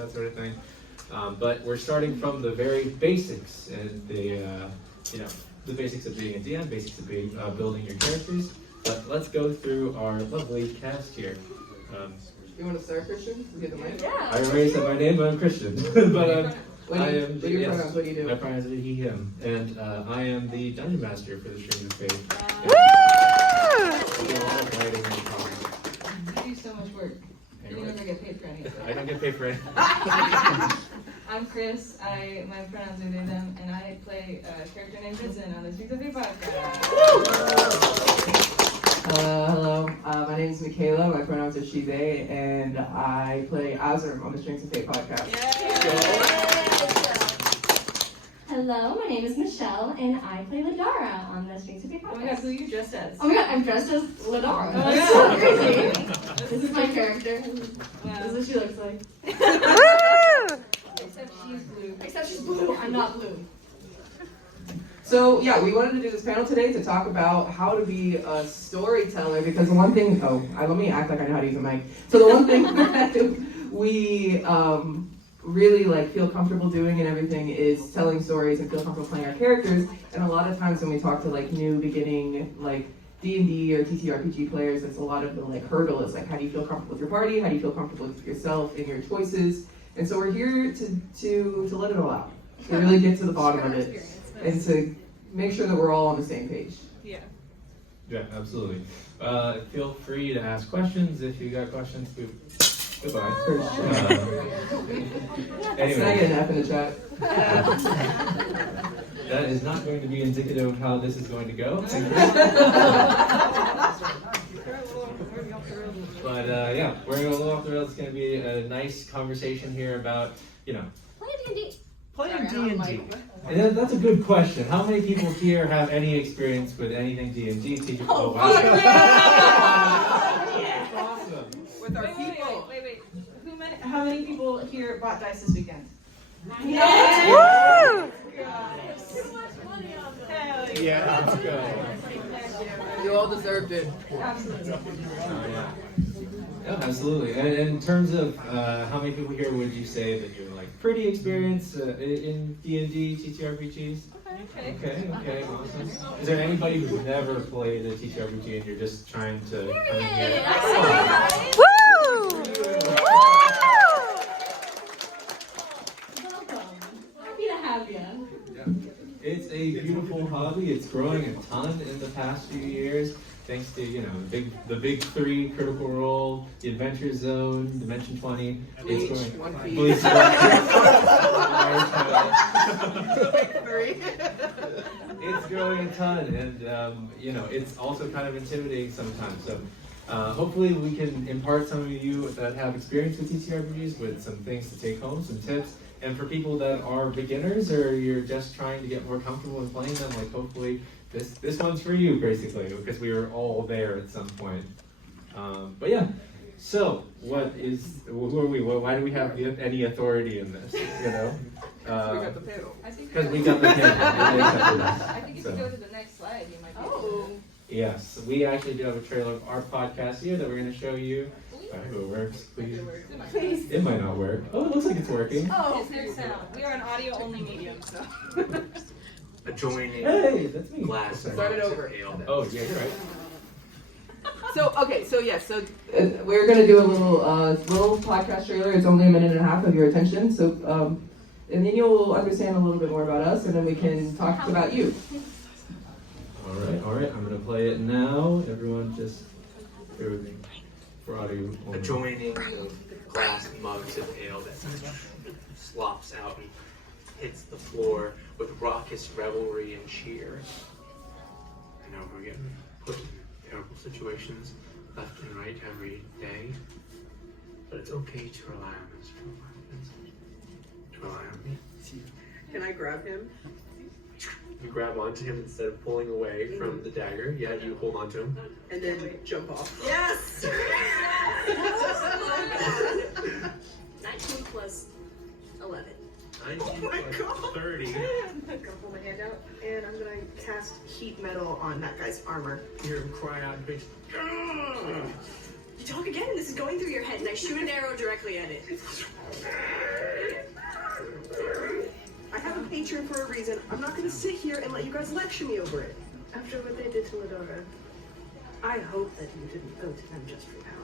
that sort of thing. But we're starting from the very basics, and the basics of being a DM, basics of being building your characters. But let's go through our lovely cast here. You want to start, Christian? We get the mic? Yeah. I already said my name, but I'm Christian. But What are your pronouns? What do you do? My pronouns are he, him, and I am the dungeon master for the Stream of Fate. Woo! We do a lot of writing and talking. You do so much work. You never get paid for any of it. I don't get paid for it. I'm Chris. My pronouns are they, them, and I play a character named Vincent on the Streets of Fate podcast. Hello, my name is Kayla. My pronouns are she, they, and I play Azur on the Strings of Fate podcast. Hello, my name is Michelle, and I play Ladara on the Strings of Fate podcast. Oh my god, who are you dressed as? Oh my god, I'm dressed as Ladara. Oh my That's god. so crazy. This is my character. Wow. This is what she looks like. Except she's blue. Except she's blue. I'm not blue. So yeah, we wanted to do this panel today to talk about how to be a storyteller, because the one thing, let me act like I know how to use a mic. So the one thing that we really feel comfortable doing and everything is telling stories and feel comfortable playing our characters. And a lot of times when we talk to new beginning D&D or TTRPG players, it's a lot of the hurdle is how do you feel comfortable with your party? How do you feel comfortable with yourself and your choices? And so we're here to let it all out, to really get to the bottom of it, and to make sure that we're all on the same page. Yeah. Yeah, absolutely. Feel free to ask questions if you got questions. Goodbye. Anyway. Can I get an F in the chat? That is not going to be indicative of how this is going to go. But yeah, we're going to go off the rails. It's going to be a nice conversation here about, playing D&D. And that's a good question. How many people here have any experience with anything D&D? Oh, wow. Yeah. Awesome. With our people. Wait. How many people here bought dice this weekend? Yes! Woo! Too much money on this. Hell Yeah, let's go. You all deserved it. Absolutely. Yeah, absolutely. And in terms of how many people here would you say that you're pretty experienced in D&D, TTRPGs? Okay, awesome. Is there anybody who's never played a TTRPG and you're just trying to come in here? Woo! Welcome. Happy to have you. Yeah. It's a beautiful hobby. It's growing a ton in the past few years, thanks to the big three: Critical Role, the Adventure Zone, Dimension 20. It's growing. One Bleach. It's growing a ton, and it's also kind of intimidating sometimes. So hopefully we can impart some of you that have experience with TTRPGs with some things to take home, some tips. And for people that are beginners or you're just trying to get more comfortable in playing them, hopefully this one's for you, basically, because we were all there at some point. But yeah, so who are we? Why do we have any authority in this? we got the panel. Because we got the panel. I think if you go to the next slide, you might be Yes, we actually do have a trailer of our podcast here that we're going to show you. I hope it works, please. It might not work. Oh, it looks like it's working. Oh, it's their sound. We are an audio-only medium, so. Adjoining Hey, that's me. glass. Start it over. Oh, yeah, you're right. So we're gonna do a little podcast trailer. It's only a minute and a half of your attention. So and then you'll understand a little bit more about us, and then we can talk about you. All right. I'm gonna play it now. Everyone, just bear with me for audio. Adjoining the glass mugs of ale that slops out and hits the floor with raucous revelry and cheer. I know we're getting put in terrible situations left and right every day, but it's okay to rely on us for a while. To rely on me. Can I grab him? You grab onto him instead of pulling away from the dagger. Yeah, you hold onto him. And then jump off. Yes! 19 plus 11. 19 plus 30. I'm gonna pull my hand out, and I'm gonna cast heat metal on that guy's armor. You hear him cry out in pain. You talk again, this is going through your head, and I shoot an arrow directly at it. teacher for a reason. I'm not gonna sit here and let you guys lecture me over it. After what they did to Ladara, I hope that you didn't go to them just for power.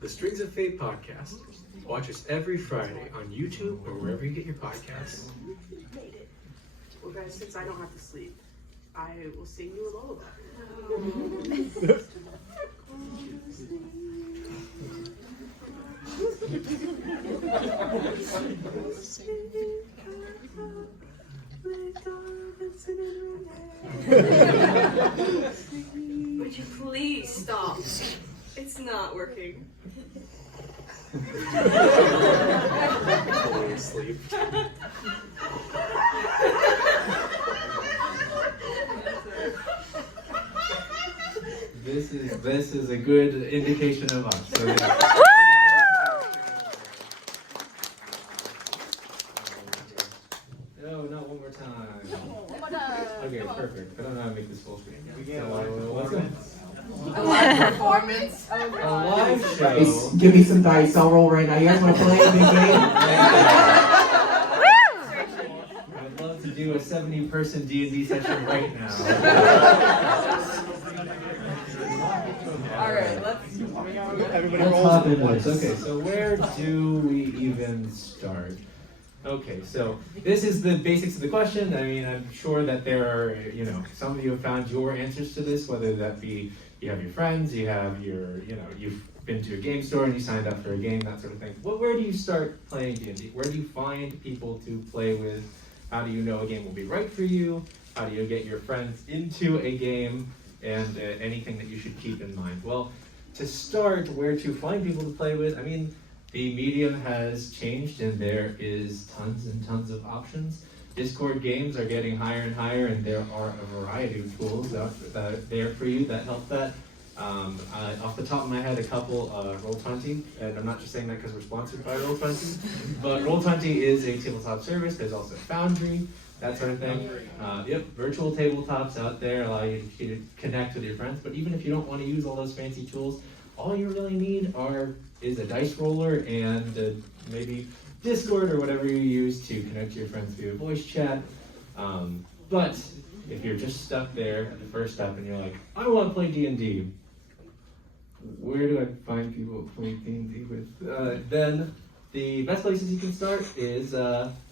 The Strings of Fate podcast. Watch us every Friday on YouTube or wherever you get your podcasts. Made it. Well, guys, since I don't have to sleep, I will sing you a lullaby. Would you please stop? It's not working. Falling asleep. This is a good indication of us. So, yeah. No, not one more time. Okay, perfect. I don't know how to make this full screen. What's it? A live performance. A live show. Give me some dice. I'll roll right now. You guys want to play a big game? I'd love to do a 70-person D&D session right now. All right, let's hop in this. Okay, so where do we even start? Okay, so this is the basics of the question. I mean, I'm sure that there are, some of you have found your answers to this, whether that be you have your friends, you have your, you've been to a game store and you signed up for a game, that sort of thing. Well, where do you start playing D&D? Where do you find people to play with? How do you know a game will be right for you? How do you get your friends into a game? And anything that you should keep in mind. Well, to start, where to find people to play with, I mean, the medium has changed and there is tons and tons of options. Discord games are getting higher and higher, and there are a variety of tools out there for you that help that. Off the top of my head, a couple, Roll20, and I'm not just saying that because we're sponsored by Roll20, but Roll20 is a tabletop service. There's also Foundry, that sort of thing. Virtual tabletops out there allow you to connect with your friends, but even if you don't want to use all those fancy tools, all you really need is a dice roller and maybe Discord or whatever you use to connect to your friends via voice chat. But if you're just stuck there at the first step and you're like, I want to play D&D, where do I find people to play D&D with? Then the best places you can start is,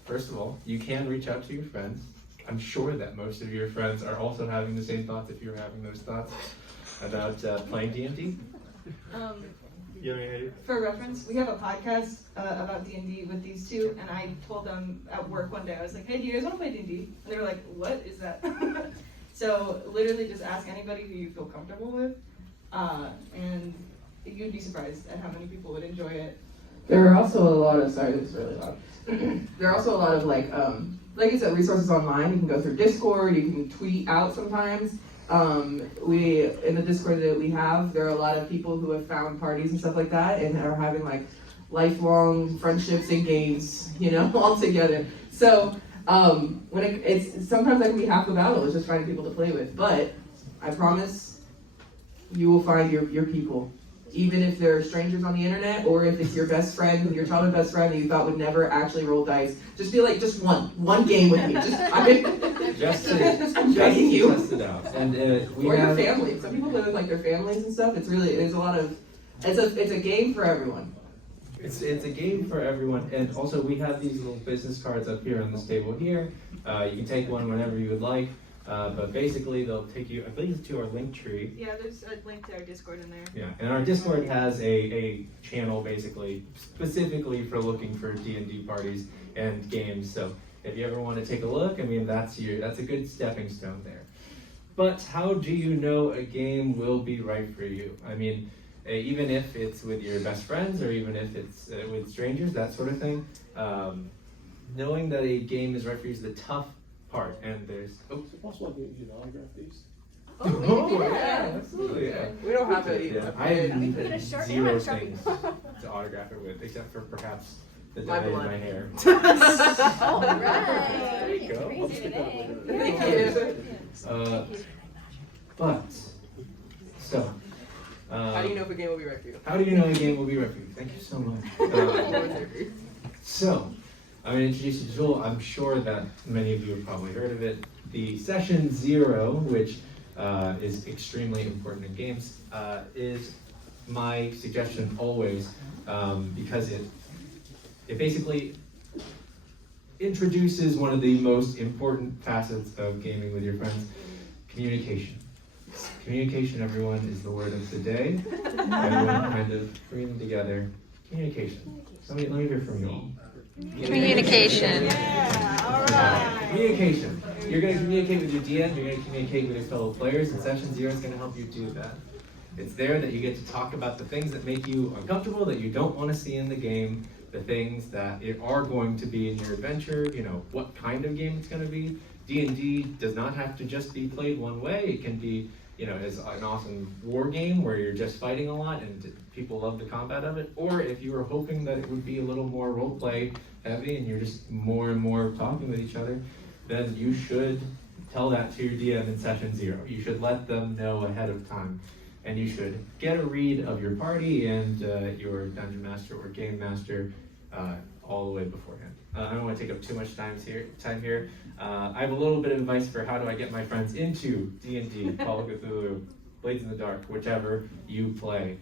first of all, you can reach out to your friends. I'm sure that most of your friends are also having the same thoughts if you're having those thoughts about playing D&D. For reference, we have a podcast about D&D with these two, and I told them at work one day, I was like, hey, do you guys want to play D&D? And they were like, what is that? So literally just ask anybody who you feel comfortable with, and you'd be surprised at how many people would enjoy it. There are also a lot of, sorry, this is really loud. There are also a lot of like I said, resources online. You can go through Discord, you can tweet out sometimes. In the Discord that we have, there are a lot of people who have found parties and stuff like that and are having like lifelong friendships and games, all together. So it's sometimes that can be half the battle, is just finding people to play with. But I promise you will find your people. Even if they're strangers on the internet, or if it's your best friend, your childhood best friend that you thought would never actually roll dice, just be like, just one game with me. Just to test it out. And or your family. Some people play with like their families and stuff. It's a game for everyone. It's a game for everyone, and also we have these little business cards up here on this table here. You can take one whenever you would like. But basically, they'll take you, I believe, to our link tree. Yeah, there's a link to our Discord in there. Yeah, and our Discord has a channel basically specifically for looking for D&D parties and games. So if you ever want to take a look, I mean, that's a good stepping stone there. But how do you know a game will be right for you? I mean, even if it's with your best friends or even if it's with strangers, that sort of thing. Knowing that a game is right for you is the tough part, and there's Is it possible I get you to autograph these? yeah, absolutely, yeah. We don't have to Yeah, I have zero things to autograph it with, except for perhaps the dye in my hair. All right. There you go. Crazy today. Thank you. How do you know if a game will be right for you? How do you know a game will be right for you? Thank you so much. I'm going to introduce you to Jewel. I'm sure that many of you have probably heard of it. The Session 0, which is extremely important in games, is my suggestion always, because it basically introduces one of the most important facets of gaming with your friends, communication. Communication, everyone, is the word of the day. Everyone kind of breathing together. Communication. Let me hear from you all. Communication. Communication. You're going to communicate with your DM, you're going to communicate with your fellow players, and Session 0 is going to help you do that. It's there that you get to talk about the things that make you uncomfortable, that you don't want to see in the game, the things that are going to be in your adventure, you know, what kind of game it's going to be. D&D does not have to just be played one way. It can be, you know, as an awesome war game where you're just fighting a lot and people love the combat of it. Or if you were hoping that it would be a little more roleplay heavy and you're just more and more talking with each other, then you should tell that to your DM in Session 0. You should let them know ahead of time. And you should get a read of your party and your Dungeon Master or Game Master all the way beforehand. I don't want to take up too much time here. I have a little bit of advice for how do I get my friends into D&D, Call of Cthulhu, Blades in the Dark, whichever you play.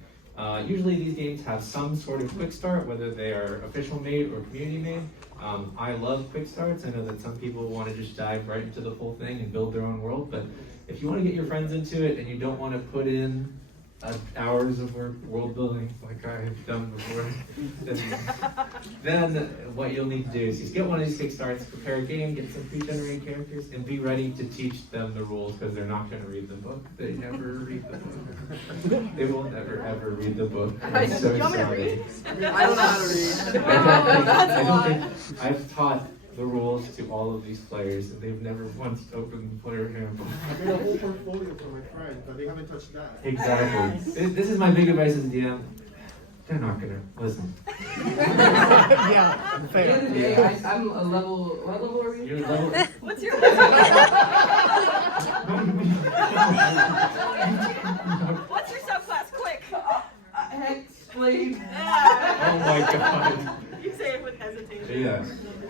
Usually these games have some sort of quick start, whether they are official made or community made. I love quick starts. I know that some people want to just dive right into the full thing and build their own world, but if you want to get your friends into it and you don't want to put in hours of world building like I have done before, then what you'll need to do is just get one of these kickstarts, prepare a game, get some pre-generated characters, and be ready to teach them the rules because they're not going to read the book. They never read the book. They will never ever read the book. I'm so sorry. I don't know how to read. I've taught the rules to all of these players, and they've never once opened the player handbook. I made a whole portfolio for my friends, but they haven't touched that. Exactly. This is my big advice as a DM. They're not gonna listen. Yeah, fair. The other day, I'm a level. What level are you? You're level. What's your What's your subclass? Quick. Hex Blade. Oh my god. You say it with hesitation. Yeah.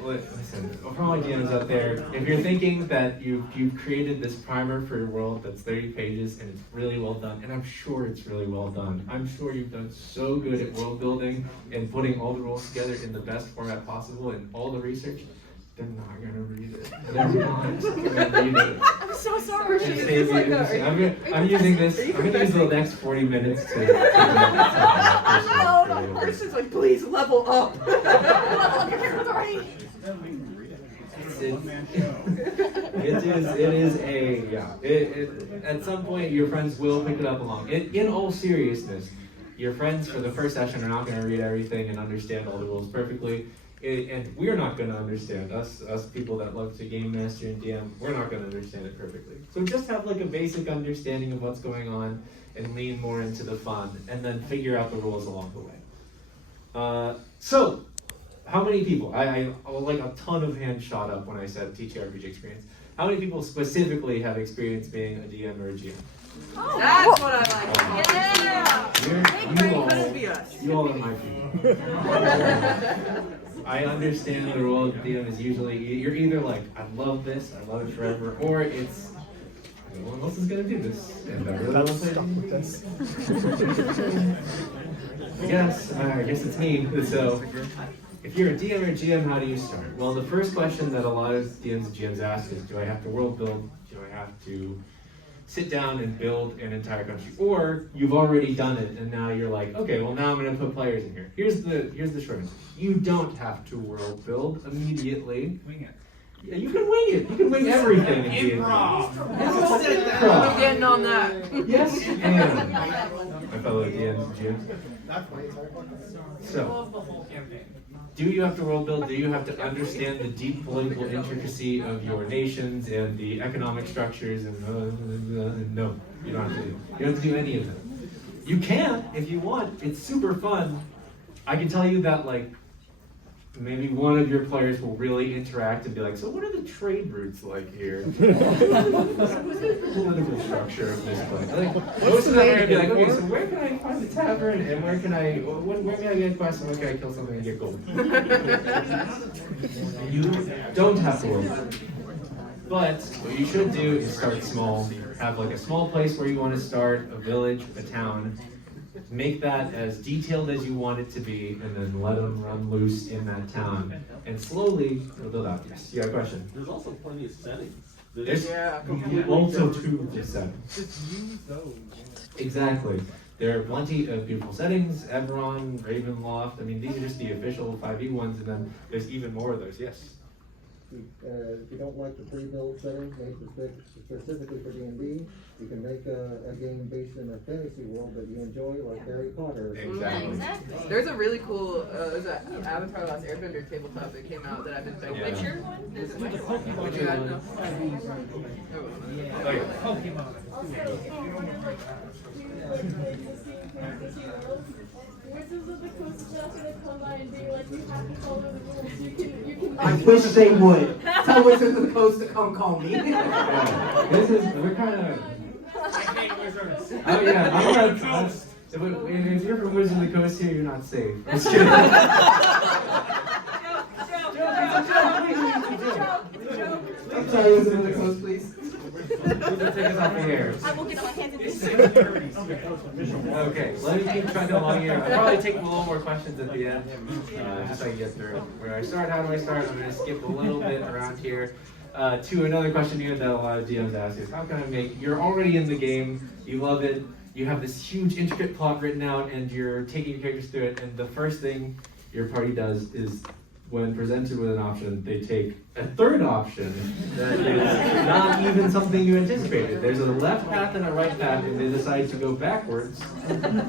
Listen, for all my DMs out there, if you're thinking that you've created this primer for your world that's 30 pages and it's really well done, and I'm sure it's really well done. I'm sure you've done so good at world building and putting all the rules together in the best format possible and all the research. They're not gonna read it. They're not gonna read it. I'm so sorry. I'm using this. I'm gonna use the next 40 minutes to. No, Kristen's like, please level up. Level up your character already. At some point, your friends will pick it up along. In all seriousness, your friends for the first session are not going to read everything and understand all the rules perfectly. And we're not going to understand, us people that love to game master and DM, we're not going to understand it perfectly. So just have like a basic understanding of what's going on and lean more into the fun and then figure out the rules along the way. So, how many people, I like a ton of hands shot up when I said TTRPG experience. How many people specifically have experience being a DM or a GM? Oh, that's what I like. Yeah. You all are my people. I understand the role of DM is usually, you're either like, I love this, I love it forever, or it's, no one else is going to do this, and I really want to play this. I guess it's me. So, if you're a DM or a GM, how do you start? Well, the first question that a lot of DMs and GMs ask is, do I have to world build? Do I have to sit down and build an entire country? Or you've already done it, and now you're like, okay, well now I'm going to put players in here. Here's the short answer. You don't have to world build immediely. Wing it. Yeah, you can wing it. You can wing everything in D&D. I'm getting on that. Yes, you can. My fellow DMs and GMs. So, the whole campaign. do you have to world build? Do you have to understand the deep political intricacy of your nations and the economic structures? And no, you don't have to do. You don't have to do any of them. You can if you want. It's super fun. I can tell you that, like, maybe one of your players will really interact and be like, so what are the trade routes like here? What's the political structure of this place? I think most of them are going to be like, okay, so where can I find the tavern, and where can I get quests, and where can I kill something and get gold? You don't have to worry. But what you should do is start small. Have like a small place where you want to start, a village, a town. Make that as detailed as you want it to be, and then let them run loose in that town. And slowly, it'll build out. Yes, you got a question? There's also plenty of settings. There's also two settings. Just use those. Exactly. There are plenty of beautiful settings, Eberron, Ravenloft. I mean, these are just the official 5e ones, and then there's even more of those. Yes? If you don't like the pre-built settings made specifically for D&D, you can make a game based in a fantasy world that you enjoy, like Harry Potter. Exactly. There's a really cool, there's an Avatar Last Airbender tabletop that came out that I've been begging. Yeah. Witcher one? Is it Witcher one? Would you add no? Oh, yeah. Wizards of the Coast is not gonna come by and be like, you have to follow the rules. You can I wish they would. Tell Wizards of the Coast to come call me. Yeah. We're kind of. Oh yeah, I'm not. If you're from Wizards of the Coast here, you're not safe. I'm just kidding. I'm sorry, Wizards of the Coast, please. Take us off the air. I will get on my hands and knees. Okay, let me keep trucking along here. I'll probably take a little more questions at the end, just so I can get through it. Where I start, how do I start? I'm going to skip a little bit around here to another question here that a lot of DMs ask is, how can I make, you're already in the game, you love it, you have this huge intricate plot written out, and you're taking your characters through it, and the first thing your party does is, when presented with an option, they take a third option that is not even something you anticipated. There's a left path and a right path, and they decide to go backwards.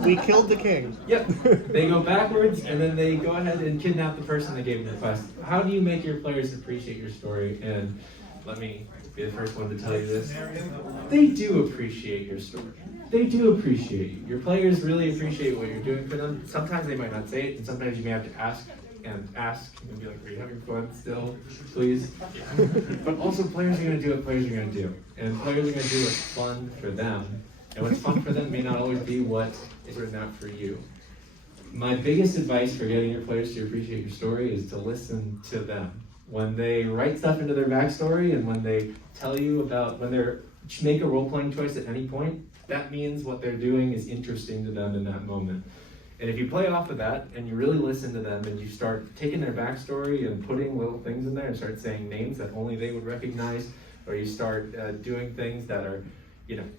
We killed the king. Yep. They go backwards, and then they go ahead and kidnap the person that gave them the quest. How do you make your players appreciate your story? And let me be the first one to tell you this. They do appreciate your story. They do appreciate you. Your players really appreciate what you're doing for them. Sometimes they might not say it, and sometimes you may have to ask and be like, are you having fun still? Please. But also players are going to do what players are going to do. And players are going to do what's fun for them. And what's fun for them may not always be what is written out for you. My biggest advice for getting your players to appreciate your story is to listen to them. When they write stuff into their backstory and when they tell you about, when they make a role-playing choice at any point, that means what they're doing is interesting to them in that moment. And if you play off of that and you really listen to them and you start taking their backstory and putting little things in there and start saying names that only they would recognize, or you start doing things that are,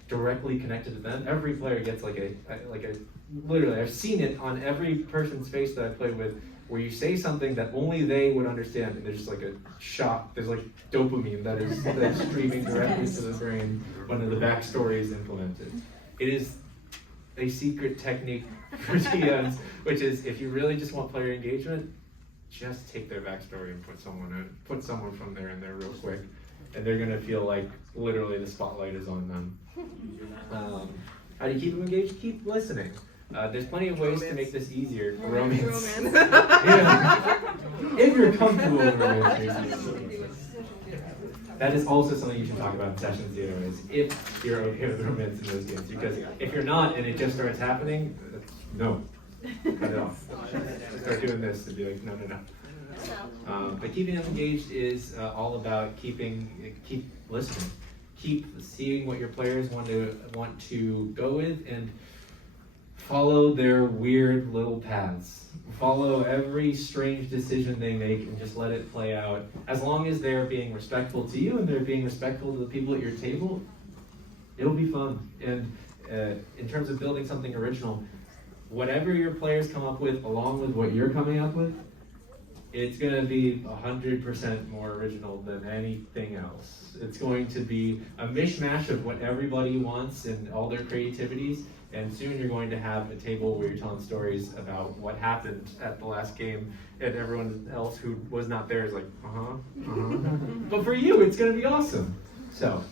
directly connected to them, every player gets like a literally, I've seen it on every person's face that I play with, where you say something that only they would understand, and there's just like a shot, there's like dopamine that's streaming directly to the brain when the backstory is implemented. It is a secret technique for DMs, which is if you really just want player engagement, just take their backstory and put someone from there in there real quick, and they're gonna feel like literally the spotlight is on them. How do you keep them engaged? Keep listening. There's plenty of ways to make this easier. Romance. Yeah. If you're comfortable with romance. That is also something you should talk about in session 0, is if you're okay with romance in those games. Because if you're not and it just starts happening, no. Cut it off. Start doing this and be like, no. But keeping them engaged is all about keep listening. Keep seeing what your players want to go with, and follow their weird little paths. Follow every strange decision they make and just let it play out. As long as they're being respectful to you and they're being respectful to the people at your table, it'll be fun. And in terms of building something original, whatever your players come up with along with what you're coming up with, it's going to be 100% more original than anything else. It's going to be a mishmash of what everybody wants and all their creativities, and soon you're going to have a table where you're telling stories about what happened at the last game, and everyone else who was not there is like, But for you, it's going to be awesome. So,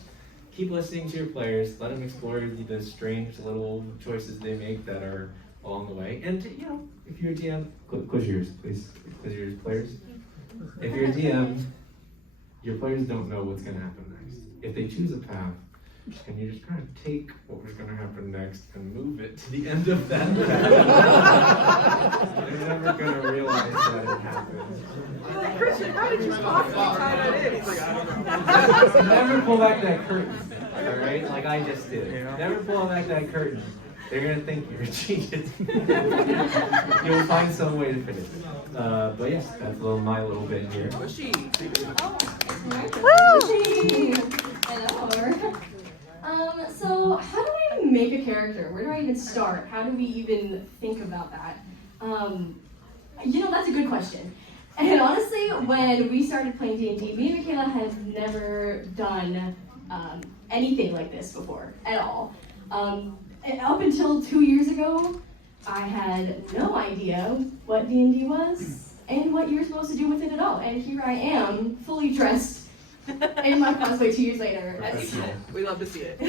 keep listening to your players, let them explore the strange little choices they make that are along the way. And you know, if you're a DM, close your ears, please. Close your ears, players. If you're a DM, your players don't know what's going to happen next. If they choose a path, and you just kind of take what was going to happen next and move it to the end of that path, they're never going to realize that it happened. You're like, Christian, how did you possibly tie that in? He's like, I don't know. Never pull back that curtain, all right? Like I just did. Never pull back that curtain. They're going to think you're a genius. You'll find some way to fit it. But yes, that's my little bit here. Woo! Hello. So how do I make a character? Where do I even start? How do we even think about that? That's a good question. And honestly, when we started playing D&D, me and Kayla had never done anything like this before at all. Up until 2 years ago, I had no idea what D&D was and what you were supposed to do with it at all. And here I am, fully dressed in my cosplay 2 years later. We love to see it.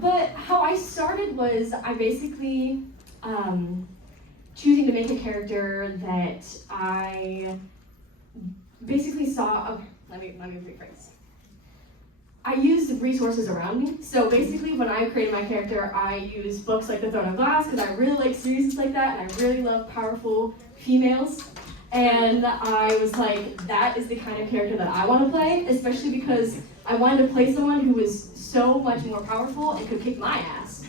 But how I started was I basically choosing to make a character that I basically saw. Let me rephrase. I used resources around me. So basically, when I created my character, I used books like The Throne of Glass because I really like series like that, and I really love powerful females. And I was like, that is the kind of character that I want to play, especially because I wanted to play someone who was so much more powerful and could kick my ass.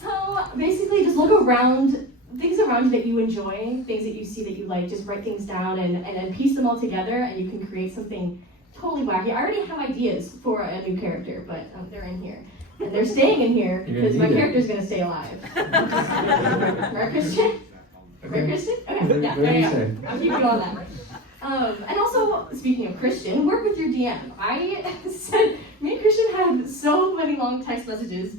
So basically, just look around, things around you that you enjoy, things that you see that you like, just write things down and piece them all together, and you can create something totally wacky. I already have ideas for a new character, but they're in here. And they're staying in here because my character's going to stay alive. Right, Christian? Right, Christian? Okay, yeah, there you go. I'm keeping on that. And also, speaking of Christian, work with your DM. I said, me and Christian had so many long text messages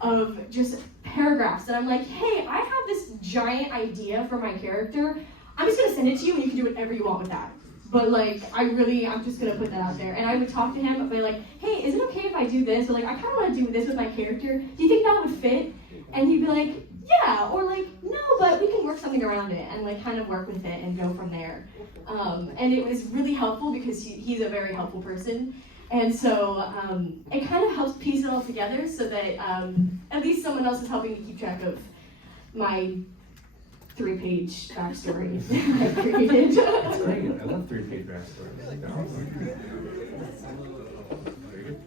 of just paragraphs that I'm like, hey, I have this giant idea for my character. I'm just gonna send it to you and you can do whatever you want with that. But like, I'm just gonna put that out there. And I would talk to him and be like, hey, is it okay if I do this? Or like, I kinda wanna do this with my character. Do you think that would fit? And he'd be like, yeah, or like, no, but we can work something around it and like kind of work with it and go from there. And it was really helpful because he's a very helpful person. And so it kind of helps piece it all together so that at least someone else is helping me keep track of my 3-page backstory I created. That's great. I love 3-page backstories. They're awesome. Very good.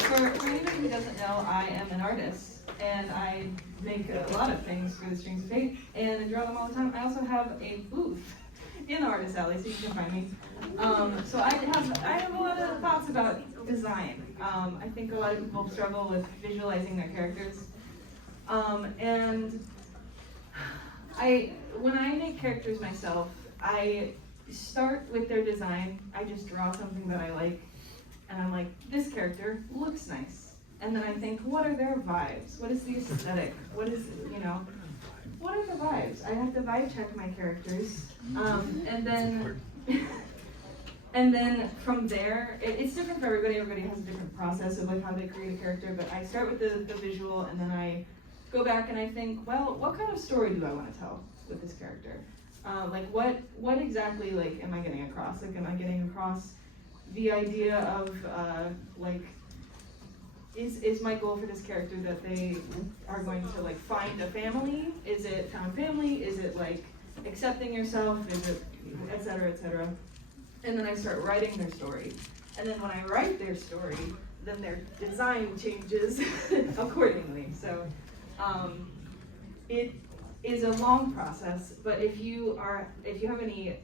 For anybody who doesn't know, I am an artist, and I make a lot of things for the Strings of Fate, and I draw them all the time. I also have a booth in the Artist Alley, so you can find me. So I have a lot of thoughts about design. I think a lot of people struggle with visualizing their characters, and when I make characters myself, I start with their design. I just draw something that I like, and I'm like, this character looks nice. And then I think, what are their vibes? What is the aesthetic? What are the vibes? I have to vibe check my characters. And then from there, it's different for everybody. Everybody has a different process of like how they create a character, but I start with the visual, and then I go back and I think, well, what kind of story do I want to tell with this character? Like what exactly like am I getting across? Like, am I getting across the idea of is my goal for this character that they are going to like find a family? Is it found family? Is it like accepting yourself? Is it et cetera, et cetera? And then I start writing their story. And then when I write their story, then their design changes accordingly. So it is a long process, but if you have any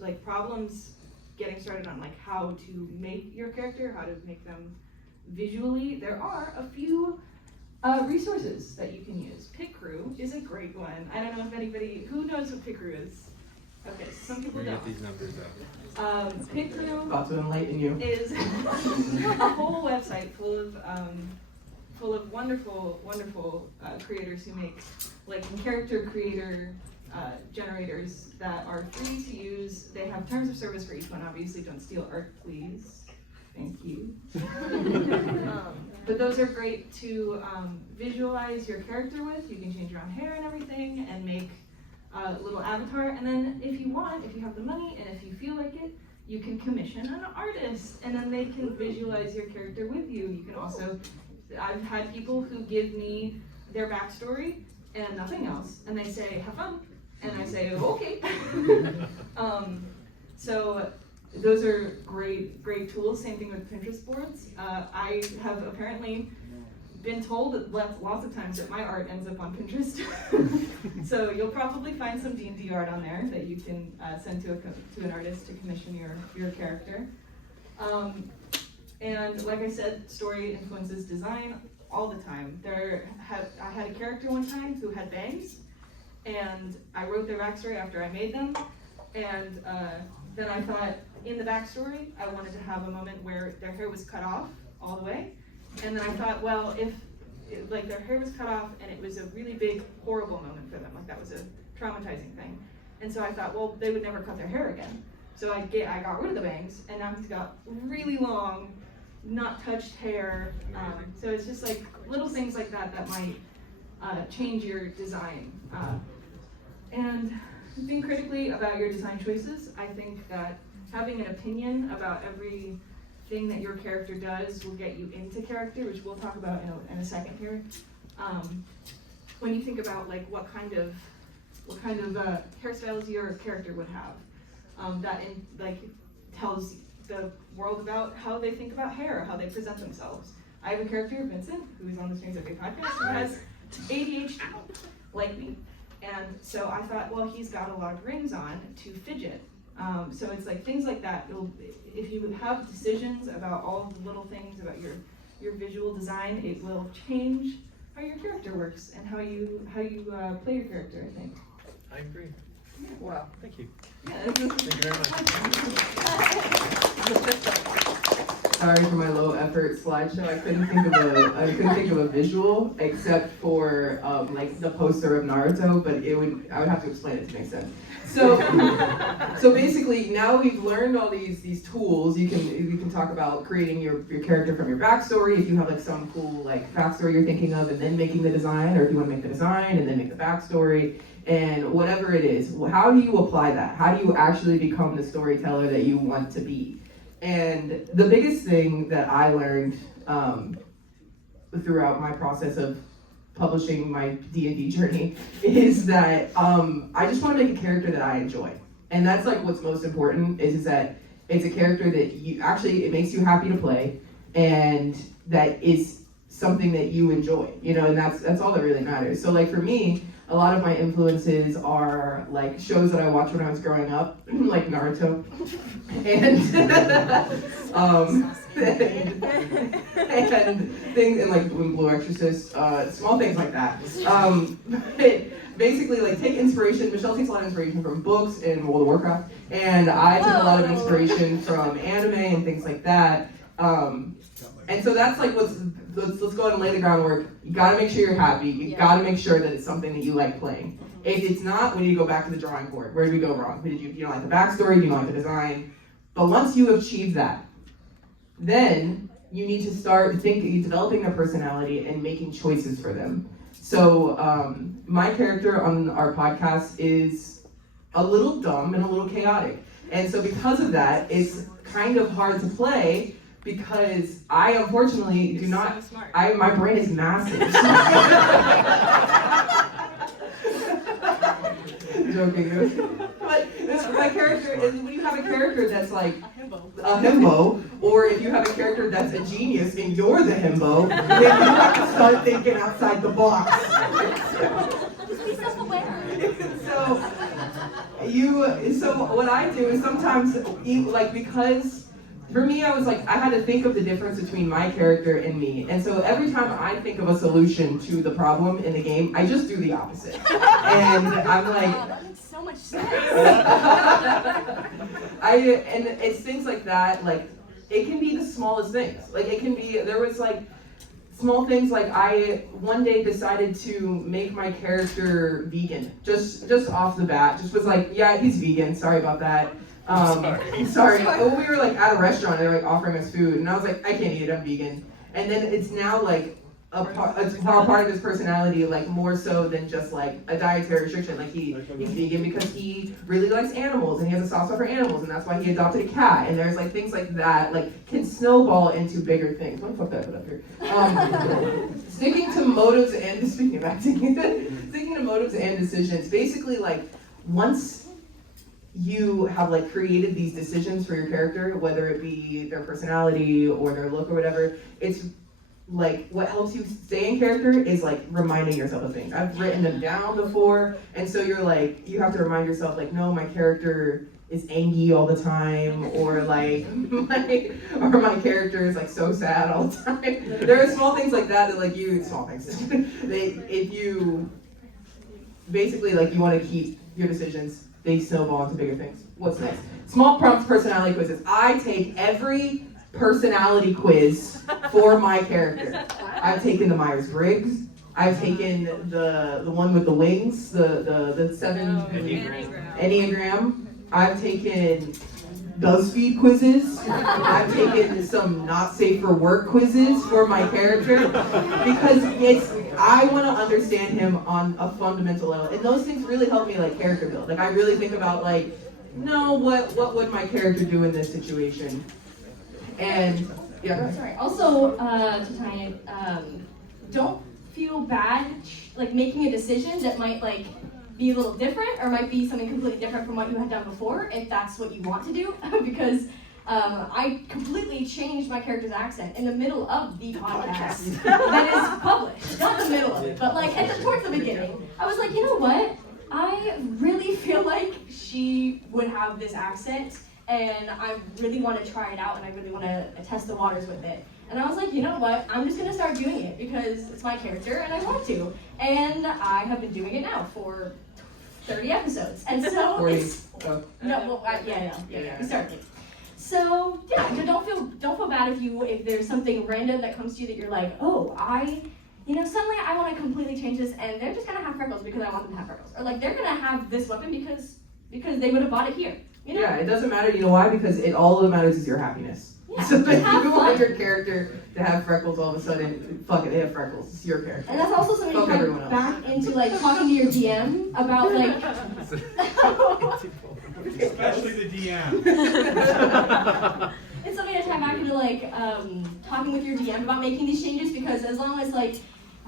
like problems getting started on like how to make your character, how to make them visually, there are a few resources that you can use. Pit Crew is a great one. I don't know if anybody who knows what Pit Crew is. Okay, some people don't. These numbers up. Pit Crew About to enlighten you. is a whole website full of wonderful creators who make like character creator generators that are free to use. They have terms of service for each one. Obviously, don't steal art, please. Thank you. But those are great to visualize your character with. You can change around hair and everything and make a little avatar. And then if you want, if you have the money and if you feel like it, you can commission an artist and then they can visualize your character with you. You can also, I've had people who give me their backstory and nothing else. And they say, have fun. And I say, okay. So those are great tools. Same thing with Pinterest boards. I have apparently been told that lots of times that my art ends up on Pinterest. So you'll probably find some D&D art on there that you can send to an artist to commission your character. And like I said, story influences design all the time. I had a character one time who had bangs, and I wrote their backstory after I made them, and then I thought, in the backstory, I wanted to have a moment where their hair was cut off all the way. And then I thought, well, if their hair was cut off and it was a really big, horrible moment for them, like that was a traumatizing thing. And so I thought, well, they would never cut their hair again. So I got rid of the bangs, and now he's got really long, not touched hair. So it's just like little things like that that might change your design. And think critically about your design choices. I think that having an opinion about everything that your character does will get you into character, which we'll talk about in a second here. When you think about like what kind of hairstyles your character would have, that tells the world about how they think about hair, how they present themselves. I have a character, Vincent, who is on the Strings Every podcast, who has ADHD, like me. And so I thought, well, he's got a lot of rings on to fidget. So it's like things like that. If you have decisions about all the little things about your visual design, it will change how your character works and how you play your character, I think. I agree. Yeah. Wow, thank you. Yeah, Thank you very much. Sorry for my low effort slideshow. I couldn't think of a visual except for like the poster of Naruto, but I would have to explain it to make sense. So basically now we've learned all these tools. You can talk about creating your character from your backstory if you have like some cool like backstory you're thinking of, and then making the design, or if you want to make the design and then make the backstory, and whatever it is. How do you apply that? How do you actually become the storyteller that you want to be? And the biggest thing that I learned throughout my process of publishing my D&D journey is that I just want to make a character that I enjoy. And that's like what's most important, is that it's a character that it makes you happy to play, and that is something that you enjoy, and that's all that really matters. So like for me, a lot of my influences are like shows that I watched when I was growing up, like Naruto, and and things, and like Blue Exorcist, small things like that. Basically, like take inspiration. Michelle takes a lot of inspiration from books and World of Warcraft, and I take a lot of inspiration from anime and things like that. And so that's like let's go ahead and lay the groundwork. You gotta make sure you're happy. You gotta make sure that it's something that you like playing. If it's not, we need to go back to the drawing board. Where did we go wrong? You don't like the backstory, you don't like the design. But once you achieve that, then you need to start developing their personality and making choices for them. So my character on our podcast is a little dumb and a little chaotic. And so because of that, it's kind of hard to play, because I unfortunately do not, so smart. my brain is massive. Joking. But my character is, when you have a character that's like a himbo, or if you have a character that's a genius and you're the himbo, then you have to start thinking outside the box. Just be self-aware. So what I do is sometimes, because for me, I was like, I had to think of the difference between my character and me. And so every time I think of a solution to the problem in the game, I just do the opposite. And I'm like, Oh, that makes so much sense. and it's things like that, like, it can be the smallest things. Like, it can be, there was like, small things like I one day decided to make my character vegan, just off the bat. Just was like, yeah, he's vegan. Sorry about that. Sorry. Well, we were like at a restaurant and they were like offering us food, and I was like, I can't eat it. I'm vegan. And then it's now like it's now a part of his personality, like more so than just like a dietary restriction. Like he's vegan because he really likes animals and he has a soft spot for animals, and that's why he adopted a cat. And there's like things like that, like can snowball into bigger things. What the fuck did I put up here? Sticking to motives and speaking of acting, sticking to motives and decisions. Basically, like once you have like created these decisions for your character, whether it be their personality or their look or whatever, it's like what helps you stay in character is like reminding yourself of things. I've written them down before, and so you're like, you have to remind yourself like, no, my character is angry all the time, or like my character is like so sad all the time. There are small things like that like small things. If you basically like you want to keep your decisions, they snowball into bigger things. What's next? Small prompt personality quizzes. I take every personality quiz for my character. I've taken the Myers-Briggs. I've taken the one with the wings, the 7 Enneagram. I've taken BuzzFeed quizzes. I've taken some not safe for work quizzes for my character because I want to understand him on a fundamental level, and those things really help me like character build. Like I really think about like, no, what would my character do in this situation? And yeah. Sorry. Also, to tie in, don't feel bad like making a decision that might like be a little different or might be something completely different from what you had done before, if that's what you want to do. Because I completely changed my character's accent in the middle of the podcast that is published. Not the middle of it, but like towards the beginning. I was like, you know what? I really feel like she would have this accent, and I really want to try it out, and I really want to test the waters with it. And I was like, you know what? I'm just gonna start doing it because it's my character and I want to. And I have been doing it now for 30 episodes. And so 40. it's yeah, we started. So yeah, don't feel bad if there's something random that comes to you that you're like, oh, suddenly I want to completely change this, and they're just gonna have freckles because I want them to have freckles, or like they're gonna have this weapon because they would have bought it here. You know? Yeah, it doesn't matter. You know why? Because all that matters is your happiness. Yeah, so if you want your character to have freckles, all of a sudden, fuck it, they have freckles. It's your character. And that's also something you come back into like talking to your DM about like. Especially the DM. It's something to tie back into like talking with your DM about making these changes, because as long as like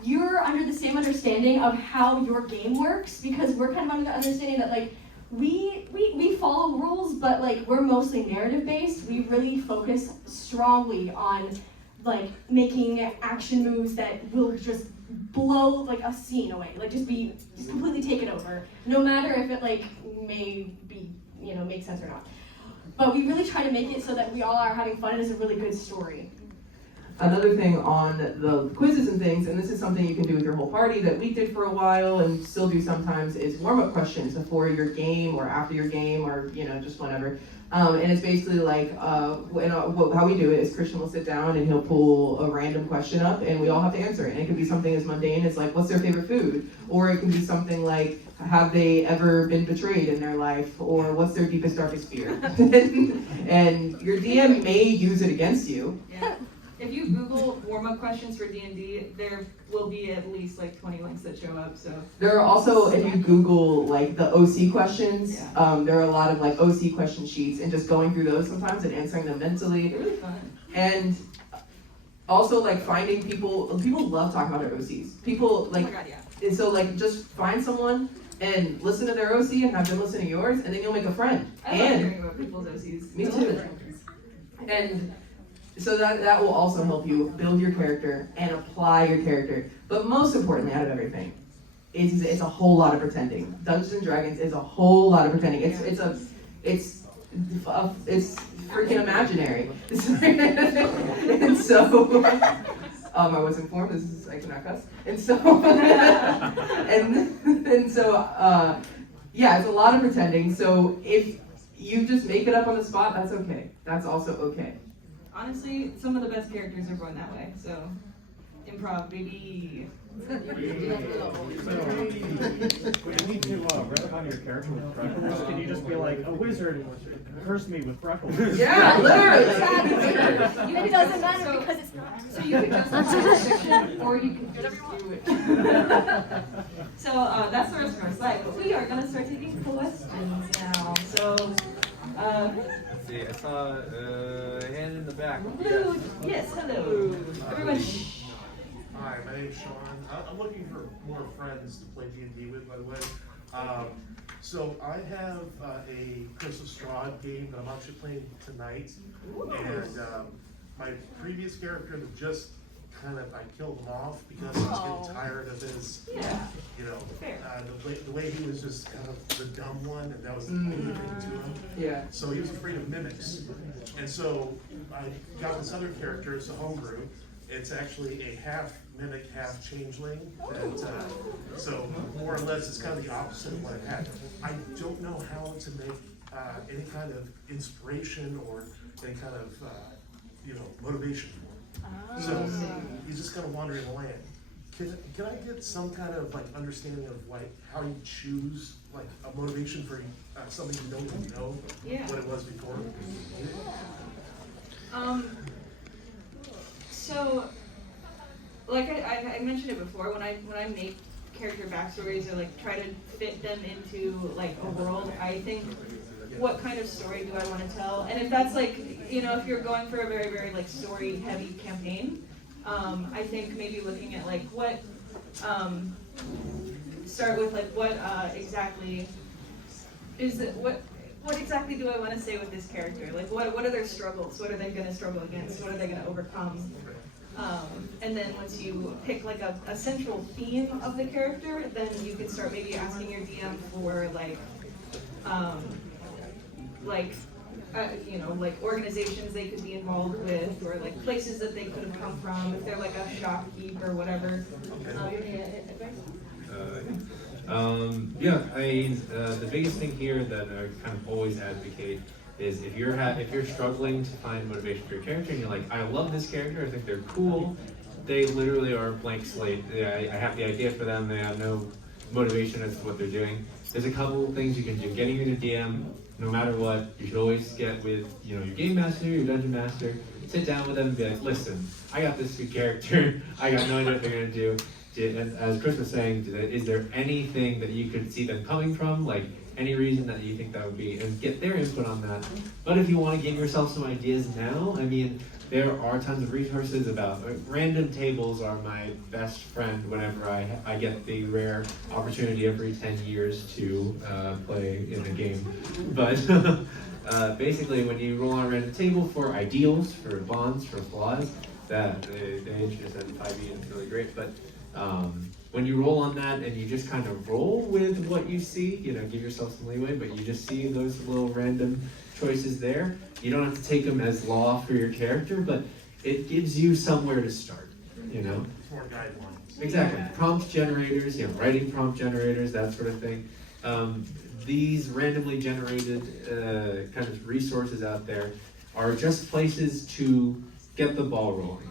you're under the same understanding of how your game works, because we're kind of under the understanding that like we follow rules, but like we're mostly narrative based. We really focus strongly on like making action moves that will just blow like a scene away, like just completely take it over, no matter if it like may be make sense or not. But we really try to make it so that we all are having fun and it's a really good story. Another thing on the quizzes and things, and this is something you can do with your whole party that we did for a while and still do sometimes, is warm-up questions before your game or after your game or just whenever. And it's basically like how we do it is Christian will sit down and he'll pull a random question up and we all have to answer it. And it could be something as mundane as like, what's their favorite food? Or it can be something like, have they ever been betrayed in their life? Or what's their deepest, darkest fear? And your DM may use it against you. Yeah. If you Google warm-up questions for D&D, there will be at least like 20 links that show up. So there are also, if you Google like the OC questions, there are a lot of like OC question sheets, and just going through those sometimes and answering them mentally. They're really fun. And also like finding people love talking about their OCs. People like, oh my God, yeah. And so like just find someone and listen to their OC and have them listen to yours, and then you'll make a friend. I love hearing about people's OCs. Me too. And so that will also help you build your character and apply your character. But most importantly, out of everything, it's a whole lot of pretending. Dungeons and Dragons is a whole lot of pretending. It's freaking imaginary. And so I was informed I cannot cuss. And so yeah, it's a lot of pretending. So if you just make it up on the spot, that's okay. That's also okay. Honestly, some of the best characters are born that way, so Improv, baby. So, when you need to rep on your character with freckles, can you just be like, a wizard cursed me with freckles? Yeah, literally. It doesn't matter because it's not. So you could just have fiction, or you could just do it. So that's the rest of our slide. But we are gonna start taking questions now. So, Let's see, I saw a hand in the back. hello. Yes, hello. Everyone, shh. Hi, my name's Sean. I'm looking for more friends to play D&D with, by the way. So I have a Curse of Strahd game that I'm actually playing tonight. And my previous character that just I killed him off because I was getting tired of his, you know, the way he was just kind of the dumb one, and that was the only thing to him. Yeah. So he was afraid of mimics. And so I got this other character, it's a homebrew. It's actually a half mimic, half changeling. That, so more or less, it's kind of the opposite of what I had. I don't know how to make any kind of inspiration or any kind of motivation for it. So he's just kind of wandering the land. Can I get some kind of understanding of how you choose a motivation for something you don't even know what it was before? So, like I mentioned it before, when I make character backstories or try to fit them into a world, I think, what kind of story do I want to tell? And if that's if you're going for a very, very story heavy campaign, I think maybe looking at what start with what exactly is it, what exactly do I want to say with this character? What are their struggles? What are they going to struggle against? What are they going to overcome? And then once you pick a central theme of the character, then you can start maybe asking your DM for organizations they could be involved with, or places that they could have come from, if they're a shopkeep or whatever. The biggest thing here that I kind of always advocate is if you're struggling to find motivation for your character and you're like, I love this character, I think they're cool, they literally are a blank slate. I have the idea for them, they have no motivation as to what they're doing. There's a couple of things you can do. Getting your DM, no matter what, you should always get with your game master, your dungeon master, sit down with them and be like, listen, I got this sweet character, I got no idea what they're gonna do. As Chris was saying, is there anything that you could see them coming from? Any reason that you think that would be, and get their input on that. But if you want to give yourself some ideas now, there are tons of resources about random tables are my best friend whenever I get the rare opportunity every 10 years to play in a game. But basically when you roll on a random table for ideals, for bonds, for flaws, that they introduce that in 5e and it's really great. But when you roll on that and you just kind of roll with what you see, give yourself some leeway, but you just see those little random choices there. You don't have to take them as law for your character, but it gives you somewhere to start, It's more guidelines. Exactly. Prompt generators, writing prompt generators, that sort of thing. These randomly generated kind of resources out there are just places to get the ball rolling,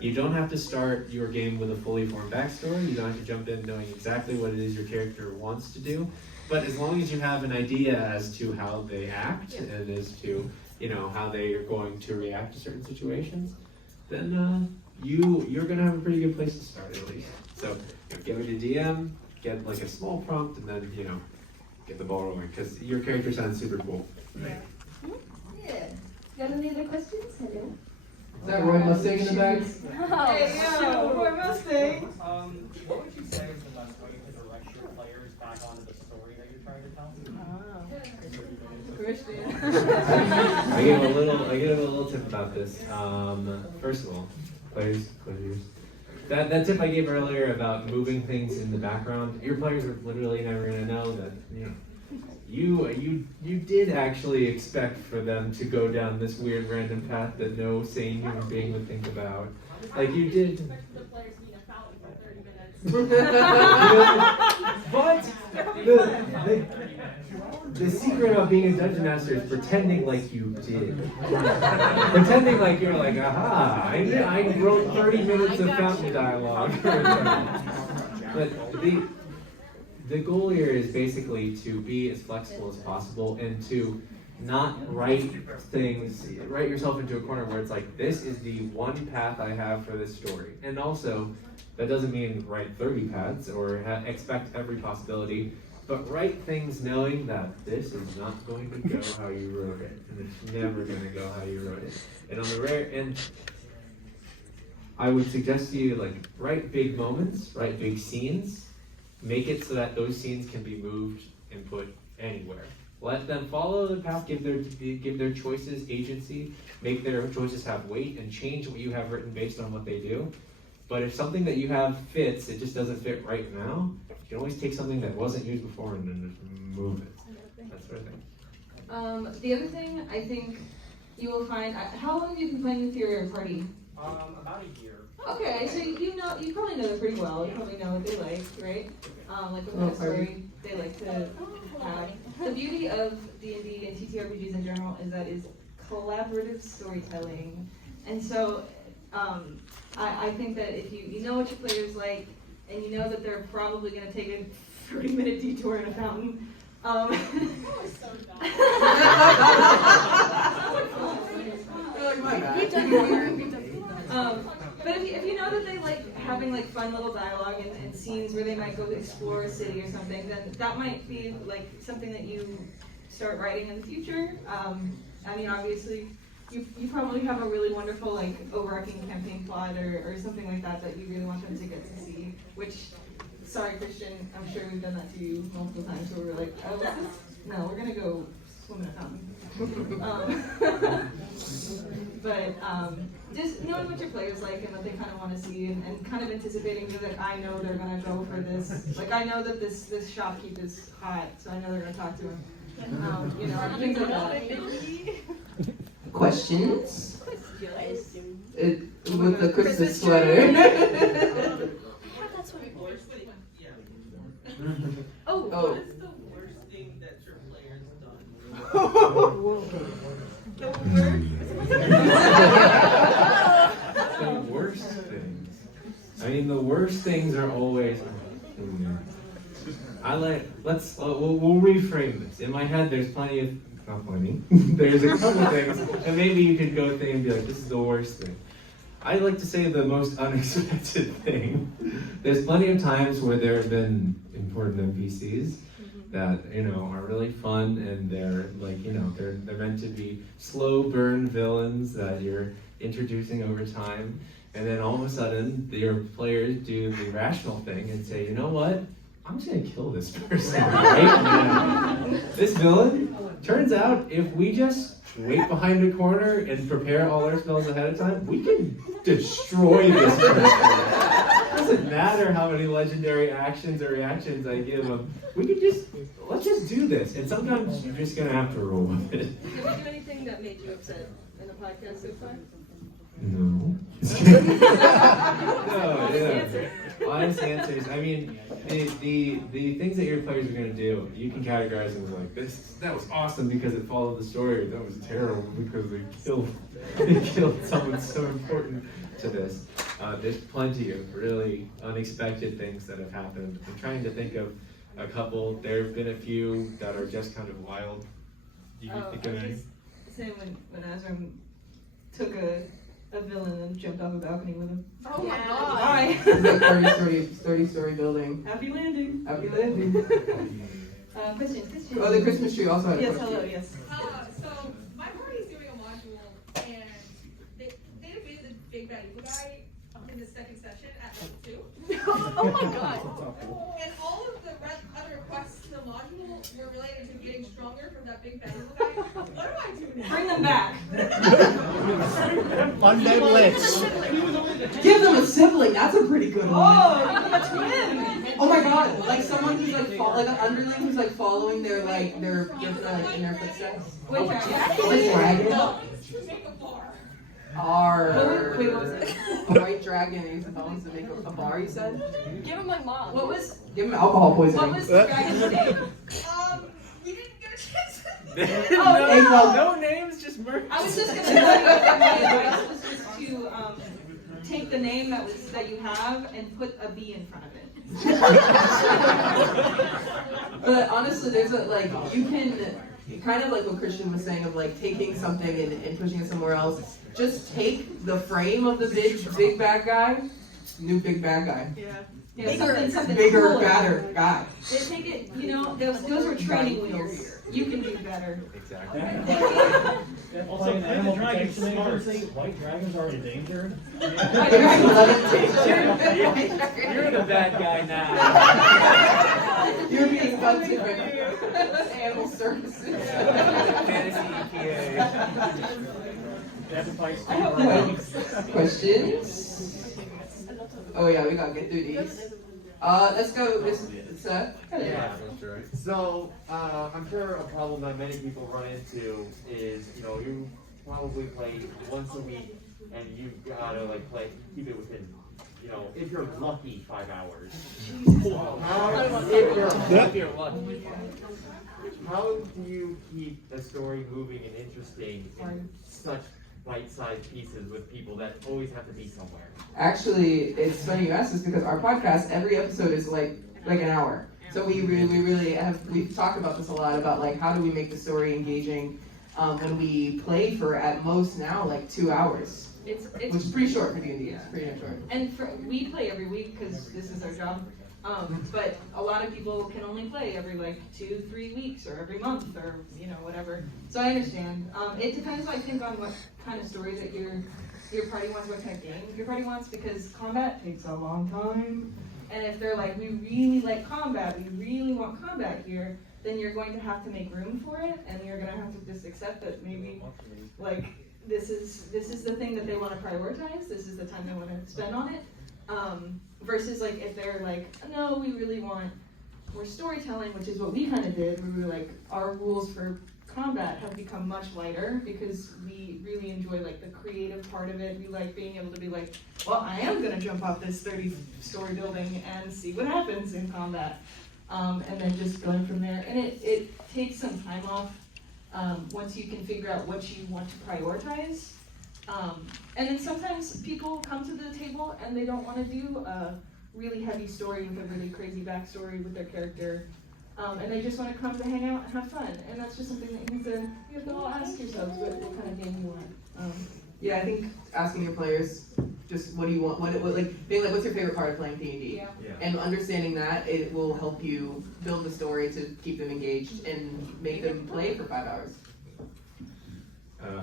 You don't have to start your game with a fully formed backstory. You don't have to jump in knowing exactly what it is your character wants to do. But as long as you have an idea as to how they act and as to, how they are going to react to certain situations, then you're going to have a pretty good place to start at least. So get with your DM, get a small prompt, and then, get the ball rolling because your character sounds super cool. Yeah. Got any other questions? Hello. Is that Roy Mustang in the back? Hey, yo, Roy Mustang. What would you say is the best way to direct your players back onto the story that you're trying to tell? Christian. I give a little tip about this. First of all, players, close your ears. That tip I gave earlier about moving things in the background, your players are literally never gonna know that you did actually expect for them to go down this weird random path that no sane human being would think about. You did. The players need a fountain for 30 minutes. But the secret of being a dungeon master is pretending like you did. Pretending like you're like, aha, I wrote 30 minutes of fountain dialogue. But the goal here is basically to be as flexible as possible and to not write yourself into a corner where it's like, this is the one path I have for this story. And also, that doesn't mean write 30 paths or expect every possibility, but write things knowing that this is not going to go how you wrote it, and it's never going to go how you wrote it. And on the rare end, I would suggest to you, like, write big moments, write big scenes, make it so that those scenes can be moved and put anywhere. Let them follow the path, give their choices agency, make their choices have weight, and change what you have written based on what they do. But if something that you have fits, it just doesn't fit right now, you can always take something that wasn't used before and then just move it. That sort of thing. The other thing I think you will find, how long have you been playing with your party? About a year. Okay, so you probably know them pretty well. You probably know what they like, right? Like what kind of story they like to have. The beauty of D&D and TTRPGs in general is that it's collaborative storytelling. And so I think that if you know what your players like, and you know that they're probably going to take a 30-minute detour in a fountain. So but if you know that they like having like fun little dialogue and scenes where they might go explore a city or something, then that might be like something that you start writing in the future. I mean, obviously, you probably have a really wonderful like overarching campaign plot or something like that you really want them to get to see. Which, sorry, Christian, I'm sure we've done that to you multiple times. So we're like, oh, no, we're gonna go swim in a fountain. But just knowing what your players like and what they kind of want to see, and kind of anticipating that I know they're gonna go for this. Like I know that this shopkeep is hot, so I know they're gonna talk to him. You know, things like that. Questions? With the Christmas sweater. Oh, what is the worst thing that your player's done? The worst things. I mean, the worst things are always. We'll reframe this. In my head, there's plenty of. Not plenty. There's a couple things, and maybe you could go thing and be like, this is the worst thing. I like to say the most unexpected thing. There's plenty of times where there have been important NPCs that are really fun, and they're like they're meant to be slow burn villains that you're introducing over time, and then all of a sudden your players do the rational thing and say, you know what? I'm just gonna kill this person right now. This villain, turns out if we just wait behind a corner and prepare all our spells ahead of time, we can destroy this person. It doesn't matter how many legendary actions or reactions I give them. Let's just do this. And sometimes you're just gonna have to roll with it. Did we do anything that made you upset in the podcast so far? No. Honest answers. I mean, the things that your players are going to do, you can categorize them as like, that was awesome because it followed the story, or that was terrible because they killed someone so important to this. There's plenty of really unexpected things that have happened. I'm trying to think of a couple. There have been a few that are just kind of wild. Do you think of any? Same when Azram took a villain and jumped off a balcony with him. Oh my god. Alright. 30-story building. Happy landing. Happy landing. Questions. Oh, the Christmas tree also had a Yes, question. hello, yes. So my party's doing a module, and they defeated the big bad evil guy in the second session at level 2. Oh my god. And all of the other quests in the module were related to getting stronger from that big bad evil guy. What do I do now? Bring them back. Monday Blitz. Give them a sibling. That's a pretty good one. Oh, give them a twin. Oh my god! Like someone who's like like an underling who's like following their in their footsteps. Wait, dragon. No, make a bar. Arr. Wait, what was it? A white dragon uses bones to make a bar. You said. Give him my mom. What was Give him alcohol poisoning. the dragon's name? We didn't get a sandwiches. No names, just merch. I was just gonna tell you that my advice was just to take the name that you have and put a B in front of it. But honestly, there's you can, kind of like what Christian was saying of like taking something and pushing it somewhere else. Just take the frame of the big bad guy, new big bad guy. Yeah, something Bigger, cooler. badder guy. They take it, those are training wheels. You can do better. Exactly. Also, Playing play the animal dragon protection smart. agency, white dragons are endangered. You're You're the bad guy now. being hunted by animal services. Fantasy EPA. Questions? Oh yeah, we gotta get through these. Let's go with Seth. Yeah. So, I'm sure a problem that many people run into is, you probably play once a week and you gotta keep it within, if you're lucky, 5 hours. If you're lucky. How do you keep the story moving and interesting in such bite-sized pieces with people that always have to be somewhere? Actually, it's funny you ask this because our podcast, every episode is like an hour. So we really we've talked about this a lot about how do we make the story engaging when we play for at most now 2 hours, which is pretty short for D&D. It's pretty short. And we play every week because this is our job. But a lot of people can only play every 2-3 weeks or every month or whatever. So I understand. It depends, I think, on what kind of story that your party wants, what kind of game your party wants, because combat takes a long time. And if they're we really like combat, we really want combat here, then you're going to have to make room for it, and you're going to have to just accept that maybe this is the thing that they want to prioritize. This is the time they want to spend on it. Versus if they're no, we really want more storytelling, which is what we kind of did. We were our rules for combat have become much lighter because we really enjoy the creative part of it. We like being able to be well, I am gonna jump off this 30-story building and see what happens in combat, and then just going from there. And it takes some time off once you can figure out what you want to prioritize. And then sometimes people come to the table and they don't want to do a really heavy story with a really crazy backstory with their character. And they just want to come to hang out and have fun. And that's just something that you have to all ask yourselves what kind of game you want. Yeah, I think asking your players just what do you want, being what's your favorite part of playing D&D? Yeah. And understanding that, it will help you build the story to keep them engaged and make them play for 5 hours.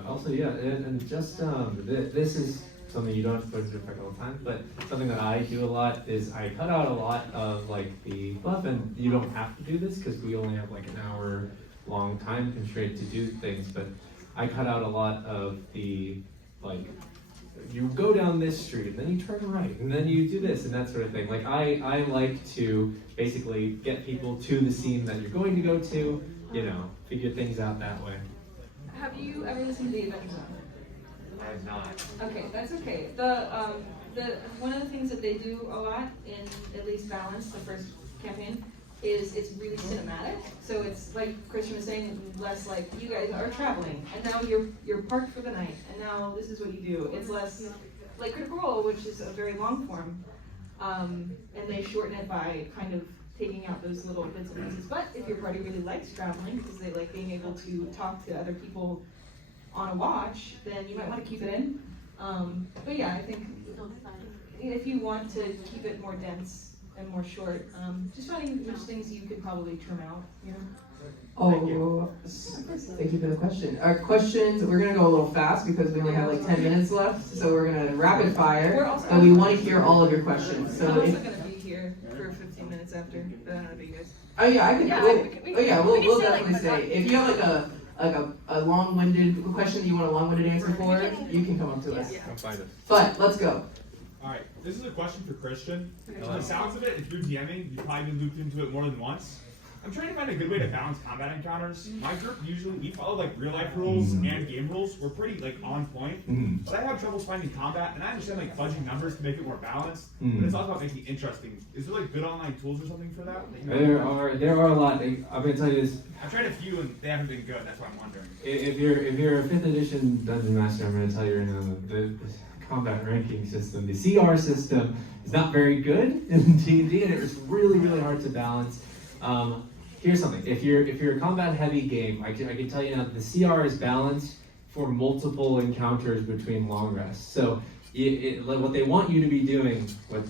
Also, yeah, and just this is something you don't have to put into effect all the time, but something that I do a lot is I cut out a lot of the fluff, and you don't have to do this because we only have an hour long time constraint to do things, but I cut out a lot of the you go down this street and then you turn right and then you do this and that sort of thing. I like to basically get people to the scene that you're going to go to, figure things out that way. Have you ever listened to the Adventure Zone? I have not. Okay, that's okay. One of the things that they do a lot in at least Balance, the first campaign, is it's really cinematic. So it's like Christian was saying, less you guys are traveling and now you're parked for the night and now this is what you do. It's less like Critical Role, which is a very long form, and they shorten it by kind of taking out those little bits and pieces. But if your party really likes traveling because they like being able to talk to other people on a watch, then you might want to keep it in. But yeah, I think if you want to keep it more dense and more short, just finding which things you could probably trim out, Thank you for the question. Our questions, we're gonna go a little fast because we only have 10 minutes left, so we're gonna rapid fire, but we want to hear all of your questions. So I'm also gonna be here for 15 minutes after, but I don't know about you guys. Oh yeah, I can. Yeah, We'll definitely stay. If you have a long-winded question that you want a long-winded answer for, you can come up to us. Come find us. But let's go. Alright, this is a question for Christian. From the sounds of it, if you're DMing, you've probably been looped into it more than once. I'm trying to find a good way to balance combat encounters. My group usually, we follow like real life rules and game rules. We're pretty like on point. But I have troubles finding combat, and I understand like fudging numbers to make it more balanced. But it's also about making it interesting. Is there like good online tools or something for that? There are a lot. I'm gonna tell you this. I've tried a few and they haven't been good. That's why I'm wondering. If you're a 5th edition dungeon master, I'm gonna tell you right now the combat ranking system, the CR system, is not very good in D&D, and it's really hard to balance. Here's something: if you're a combat heavy game, I can tell you now the CR is balanced for multiple encounters between long rests. So what they want you to be doing, what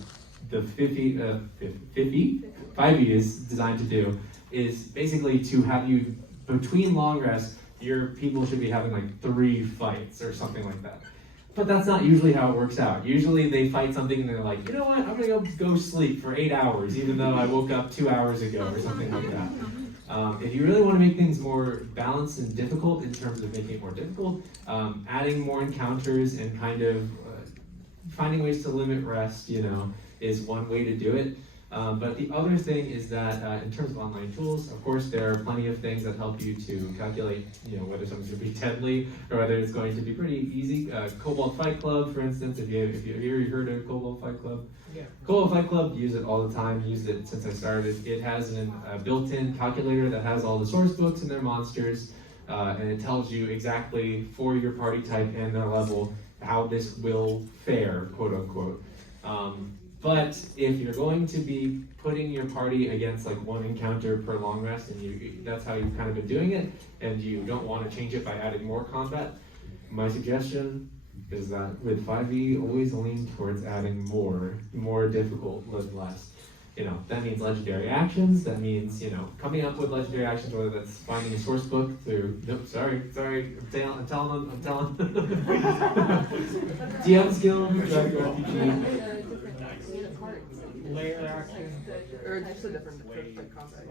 the 5e is designed to do, is basically to have you between long rests. Your people should be having like 3 fights or something like that. But that's not usually how it works out. Usually they fight something and they're like, you know what, I'm gonna go sleep for 8 hours, even though I woke up 2 hours ago or something like that. If you really want to make things more balanced and difficult in terms of making it more difficult, adding more encounters and kind of finding ways to limit rest, is one way to do it. But the other thing is that in terms of online tools, of course, there are plenty of things that help you to calculate, whether something's going to be deadly or whether it's going to be pretty easy. Cobalt Fight Club, for instance, if you ever heard of Cobalt Fight Club? Yeah. Cobalt Fight Club, use it all the time, used it since I started. It has a built-in calculator that has all the source books and their monsters, and it tells you exactly for your party type and their level how this will fare, quote unquote. But if you're going to be putting your party against like one encounter per long rest, and that's how you've kind of been doing it, and you don't want to change it by adding more combat, my suggestion is that with 5e, always lean towards adding more difficult with less. That means legendary actions, that means, coming up with legendary actions, whether that's finding a source book through, sorry, I'm telling them. DM skill, RPG. Layer action, or just a different combat.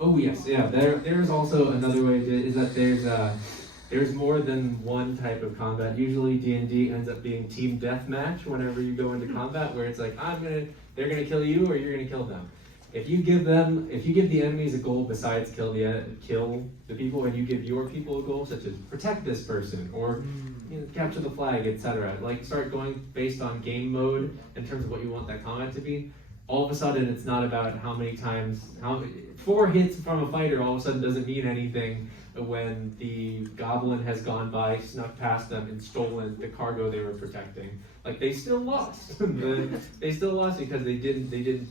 Oh yes, yeah. There's also another way is that there's more than one type of combat. Usually D&D ends up being team deathmatch whenever you go into combat, where it's like they're gonna kill you or you're gonna kill them. If you give the enemies a goal besides kill the people, and you give your people a goal such as protect this person or capture the flag, etc. Like start going based on game mode in terms of what you want that combat to be. All of a sudden, it's not about how many times 4 hits from a fighter all of a sudden doesn't mean anything when the goblin has gone by, snuck past them, and stolen the cargo they were protecting. Like they still lost. They still lost because they didn't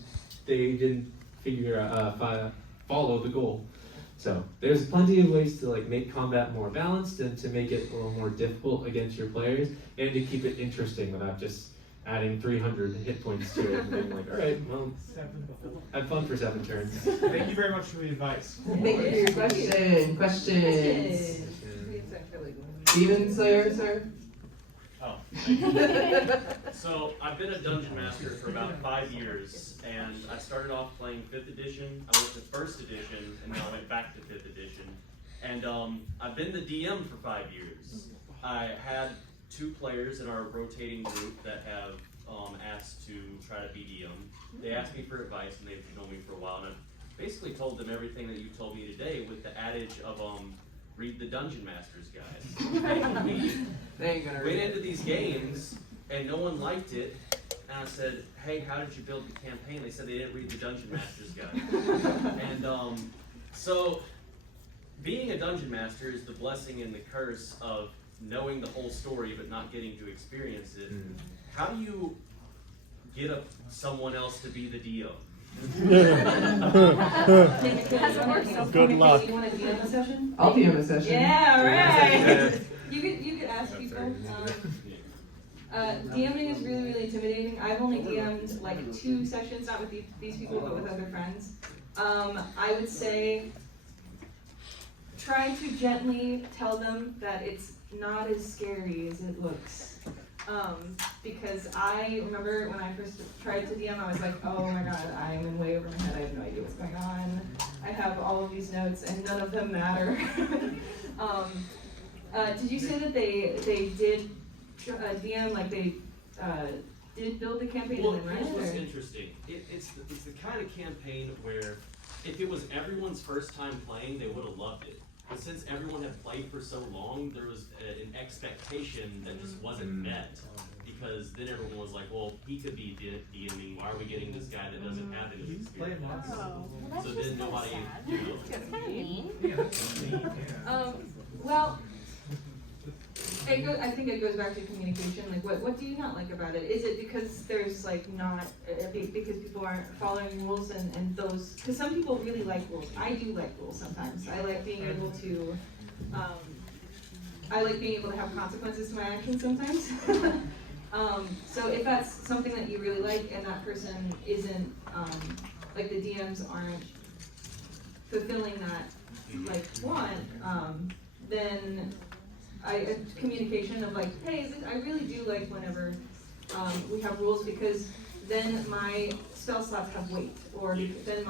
follow the goal. So there's plenty of ways to like make combat more balanced and to make it a little more difficult against your players, and to keep it interesting without just adding 300 hit points to it and being like, all right, well, have fun for 7 turns. Thank you very much for the advice. Thank you for your questions. Steven, sir? Oh. So I've been a dungeon master for about 5 years, and I started off playing 5th edition. I went to 1st edition, and now I went back to 5th edition. And I've been the DM for 5 years. I had 2 players in our rotating group that have asked to try to be DM. They asked me for advice, and they've known me for a while, and I've basically told them everything that you told me today, with the adage of read the Dungeon Master's Guide. We went into these games, and no one liked it, and I said, hey, how did you build the campaign? They said they didn't read the Dungeon Master's Guide. And so being a Dungeon Master is the blessing and the curse of knowing the whole story but not getting to experience it. How do you get someone else to be the DM? Good luck. You want to DM a session? I'll DM a session. Yeah, right. You could ask people. DMing is really intimidating. I've only DM'd like 2 sessions, not with these people, but with other friends. I would say try to gently tell them that it's not as scary as it looks. Because I remember when I first tried to DM, I was like, oh my god, I'm in way over my head, I have no idea what's going on. I have all of these notes and none of them matter. Did you say that they did DM, like they did build the campaign Well, and then here's read what's it? interesting. It's the kind of campaign where if it was everyone's first time playing, they would have loved it. But since everyone had played for so long, there was an expectation that just wasn't met. Because then everyone was like, well, he could be DMing. Why are we getting this guy that doesn't have any experience? So then nobody, you know. That's kind of mean. Well, I think it goes back to communication. Like, what do you not like about it? Is it because there's like not because people aren't following rules and those? Because some people really like rules. I do like rules sometimes. I like being able to. I like being able to have consequences to my actions sometimes. So if that's something that you really like and that person isn't, like the DMs aren't fulfilling that like want, then communication of like, hey, I really do like whenever we have rules because then my spell slots have weight, or then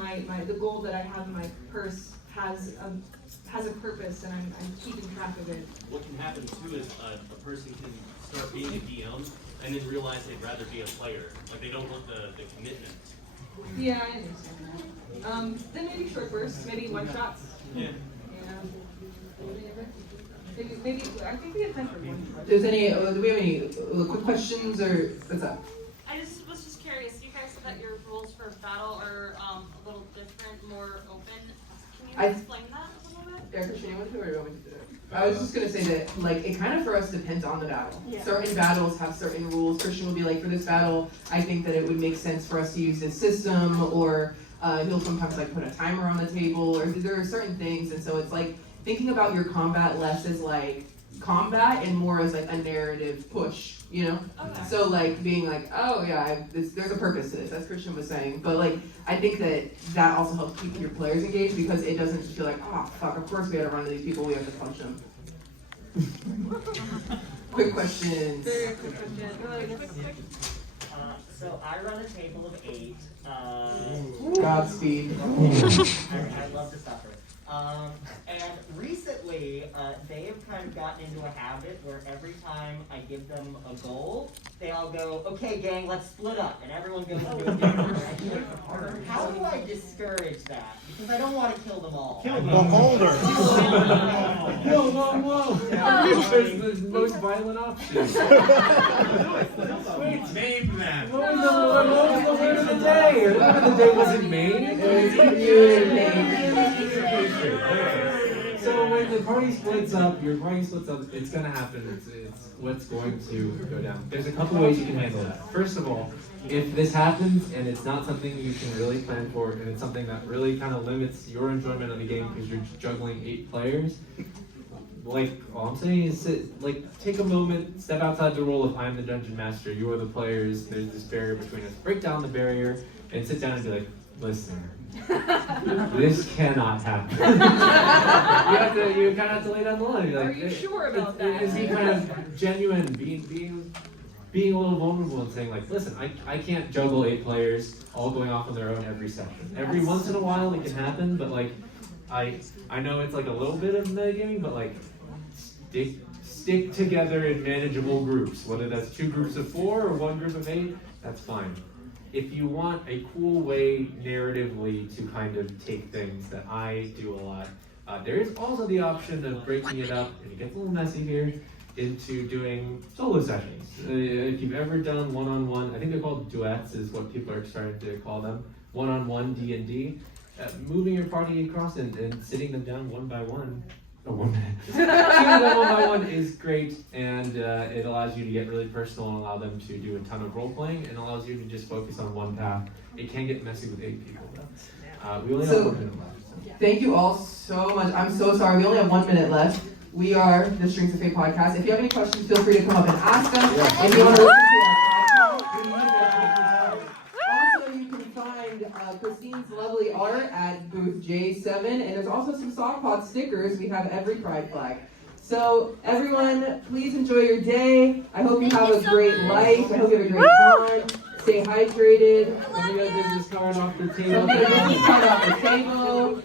the goal that I have in my purse has a purpose and I'm keeping track of it. What can happen too is a person can start being a DM and then realize they'd rather be a player. Like they don't want the commitment. Yeah, I understand that. Then maybe short bursts, maybe one shots. Yeah. Maybe I think we have time for one shot. Do we have any quick questions or what's up? I was just curious. You guys said that your rules for battle are a little different, more open. Can you explain that a little bit? Yeah, Christian, you want to or do you want me to do it? I was just gonna say that like it kind of for us depends on the battle. Yeah. Certain battles have certain rules. Christian will be like, for this battle, I think that it would make sense for us to use this system, or he'll sometimes like put a timer on the table, or there are certain things, and so it's like thinking about your combat less as like combat and more as like a narrative push, you know? Okay. So like being like, oh yeah, there's a purpose to this, as Christian was saying. But like, I think that also helps keep your players engaged because it doesn't just feel like, oh fuck, of course we had to run to these people, we have to punch them. Quick questions. Very quick question. So I run a table of 8. Godspeed. I love to suffer. And recently, they have kind of gotten into a habit where every time I give them a goal, they all go, okay gang, let's split up, and everyone goes to a different direction. How do I discourage that? Because I don't want to kill them all. Kill them. Beholder. Whoa. There's the most violent option. Wait, name that. What was the word of the day? The word of the day wasn't made. So when the party splits up, your party splits up, it's gonna happen. It's what's going to go down. There's a couple ways you can handle that. First of all, if this happens and it's not something you can really plan for, and it's something that really kind of limits your enjoyment of the game because you're juggling 8 players, like all I'm saying is take a moment, step outside the role of I'm the dungeon master, you are the players, there's this barrier between us. Break down the barrier and sit down and be like, listen, this cannot happen. you kind of have to lay down the line. Like, are you sure about that? Is he kind of genuine, being a little vulnerable and saying like, listen, I can't juggle 8 players all going off on their own every session. Every once in a while it can happen, but like I know it's like a little bit of metagaming, but like stick together in manageable groups. Whether that's 2 groups of 4 or 1 group of 8, that's fine. If you want a cool way narratively to kind of take things that I do a lot, there is also the option of breaking it up, and it gets a little messy here, into doing solo sessions. If you've ever done one-on-one, I think they're called duets is what people are starting to call them, one-on-one D&D, moving your party across and sitting them down one by one, sitting them one by one is great, and it allows you to get really personal and allow them to do a ton of role-playing, and allows you to just focus on one path. It can get messy with 8 people though. We only have 1 minute left. Thank you all so much. I'm so sorry, we only have 1 minute left. We are the Strings of Fate podcast. If you have any questions, feel free to come up and ask us. If you want to listen to our podcast, also you can find Christine's lovely art at booth J7, and there's also some Sockpod stickers. We have every pride flag. So everyone, please enjoy your day. I hope you have a great life. I hope you have a great time. Stay hydrated. Somebody got a business card off the table. Somebody got a business card off the table.